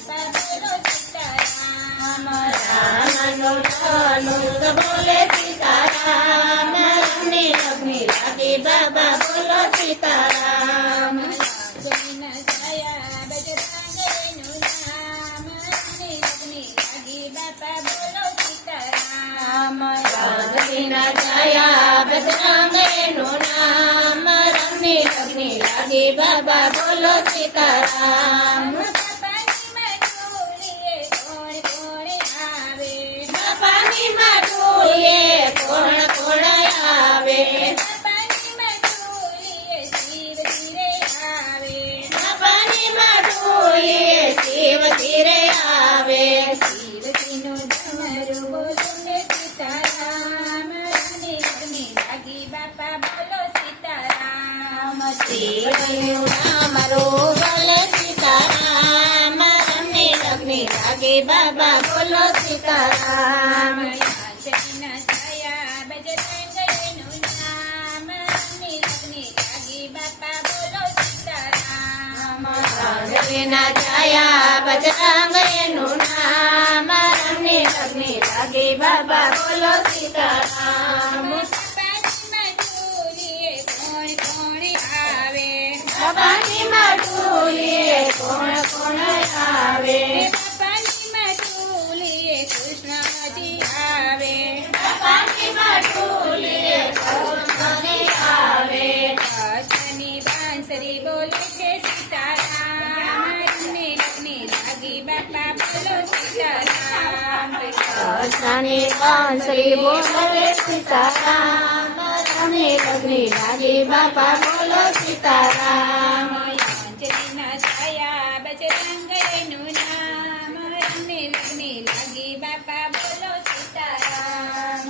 બાપા બોલો સીતારામ રામનો ધનુષ બોલે સીતારામ રમણી લગ્ની લાગે બાબા બોલો સીતારામ અંજનીના છાયા બજરંગનું નામ રમણી લગ્ની લાગી બાપા બોલો સીતારામ અંજનીના છાયા બજરંગનું નામ રમણી લગ્ની લાગે બાબા બોલો સીતારામ બાપાની માટોલીએ કોણ કોણ આવે બાપાની માટોલીએ શિવ ધીરે આવે બાપાની માટોલીએ શિવ ધીરે આવે શિવજીનું ડમરું બોલે સીતારામ રમણી લગ્ની લાગી બાપા બોલો સીતારામ શિવજીનું ડમરું બોલે સીતારામ રમણી લગ્ની લાગે બાબા બોલો સીતારામ અંજનીના છાયા બજરંગનું નામ રમણી લગ્ની લાગી બાપા બોલો સીતારામ અંજનીના છાયા બજરંગનું નામ રમણી લગ્ની લાગે બાબા બોલો સીતારામ બાપાની માટોલીએ કોણ કોણ આવે બાપાની માટોલીએ બાપાની માટોલીએ કૃષ્ણજી આવે બાપાની માટોલીએ કૃષ્ણજી આવે કૃષ્ણની બાંસરી બોલે છે સીતારામ રમણી લગ્ની લાગી બાપા બોલો સીતારામ કૃષ્ણની બાંસરી બોલે સીતારામ રમણી લગ્ની લાગે બાપા બોલો સીતારામ અંજનીના છાયા બજરંગનું નામ રમણી લગ્ની લાગી બાપા બોલો સીતારામ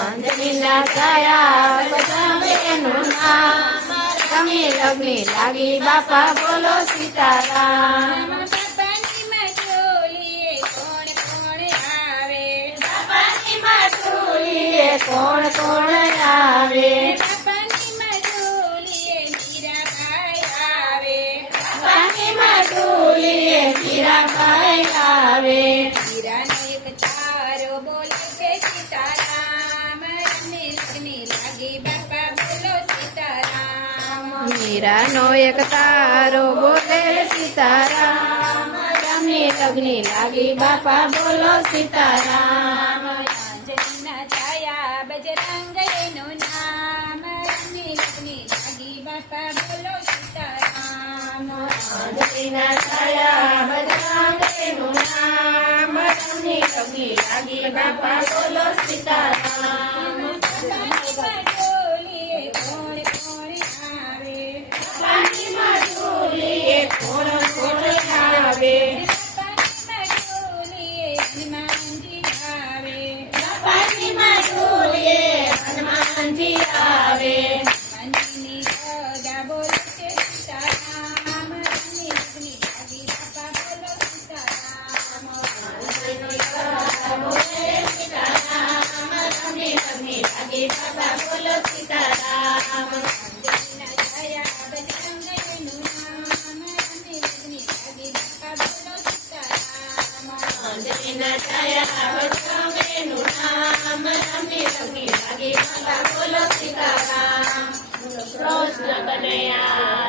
અંજનીના છાયા બજરંગનું નામ રમણી લગ્ની લાગે બાપા બોલો સીતારામ બાપાની માટોલીએ કોણ કોણ આવે બાપાની માટોલીએ કોણ કોણ આવે બાપાની માટોલીએ મીરાબાઈ આવે બાપાની માટોલીએ મીરાબાઈ આવે મીરાનો એક તારો બોલે છે સીતારામ રમણી લગ્ની લાગી બાપા બોલો સીતારામ મીરાનો એક તારો બોલે સીતારામ રમણી લગ્ની લાગી બાપા બોલો સીતારામ અંજનીના છાયા બજરંગનું નામ રમણી લગ્ની લાગી બાપા બોલો સીતારામ અંજનીના છાયા બજરંગનું નામ રમણી લગ્ની લાગી બાપા બોલો સીતારામ બાપાની માટોલીએ કોણ કોણ આવે બાપાની માટોલીએ કોણ કોણ આવે બાપાની માટોલીએ હનુમાનજી આવે બાપાની માટોલીએ હનુમાનજી આવે હનુમાનજીની સગા બોલે છે સીતારામ રમણી લગ્ની લાગી બાપા બોલો સીતારામ રમણી લગ્ની લાગે બાબા બોલો સીતારામ અંજનીના છાયા બજરંગનું નામ રમણી લગ્ની લાગી બાપા બોલો સીતારામ અંજનીના છાયા બજરંગનું નામ રમણી લગ્ની લાગે બાબા બોલો સીતારામ કૃષ્ણ કનૈયા